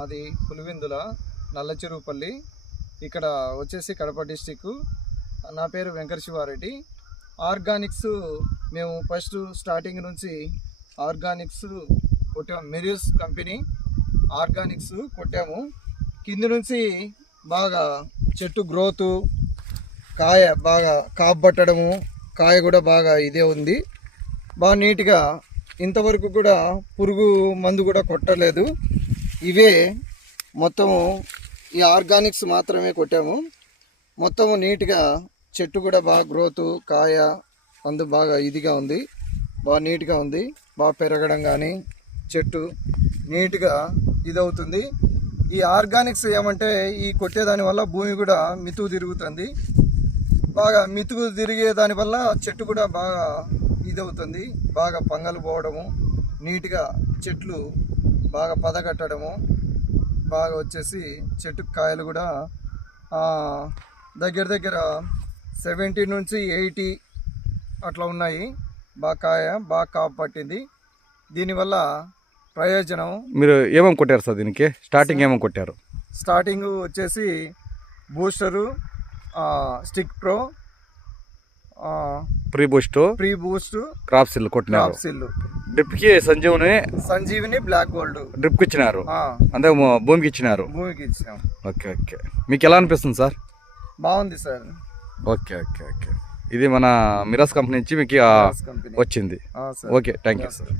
మాది పులివెందుల నల్లచెరువుపల్లి, ఇక్కడ వచ్చేసి కడప డిస్టిక్. నా పేరు వెంకట శివారెడ్డి. ఆర్గానిక్స్ మేము ఫస్ట్ స్టార్టింగ్ నుంచి ఆర్గానిక్స్ కొట్టాము. మెరియూస్ కంపెనీ ఆర్గానిక్స్ కొట్టాము. కింది నుంచి బాగా చెట్టు గ్రోతు, కాయ బాగా కాపు పట్టడము, కాయ కూడా బాగా ఇదే ఉంది, బాగా నీట్గా. ఇంతవరకు కూడా పురుగు మందు కూడా కొట్టలేదు. ఇవే మొత్తము ఈ ఆర్గానిక్స్ మాత్రమే కొట్టాము. మొత్తము నీట్గా చెట్టు కూడా బాగా గ్రోతు, కాయ అందు బాగా ఇదిగా ఉంది, బాగా నీట్గా ఉంది. బాగా పెరగడం కానీ చెట్టు నీట్గా ఇదవుతుంది. ఈ ఆర్గానిక్స్ ఏమంటే ఈ కొట్టేదాని వల్ల భూమి కూడా మితుకు తిరుగుతుంది. బాగా మితుకు తిరిగే దానివల్ల చెట్టు కూడా బాగా ఇదవుతుంది, బాగా పంగలు పోవడము, నీట్గా చెట్లు బాగా పదగట్టడము, బాగా వచ్చేసి చెట్టు కాయలు కూడా దగ్గర దగ్గర 70 నుంచి 80 అట్లా ఉన్నాయి. బాగా కాయ బాగా కాపు పట్టింది. దీనివల్ల ప్రయోజనం. మీరు ఏమేమి కొట్టారు సార్ దీనికి? స్టార్టింగ్ ఏమేమి కొట్టారు? స్టార్టింగ్ వచ్చేసి booster, stick pro, pre boost, crop సిల్ కొట్టినారు. డ్రిప్కి సంజీవిని బ్లాక్ గోల్డ్ డ్రిప్కి ఇచ్చినారు, అంతే భూమికి ఇచ్చినారు. భూమికి ఇచ్చాం. ఓకే. మీకు ఎలా అనిపిస్తుంది సార్? బాగుంది సార్. ఓకే. ఇది మన మిరాస్ కంపెనీ నుంచి మీకు వచ్చింది. Okay, thank you sir.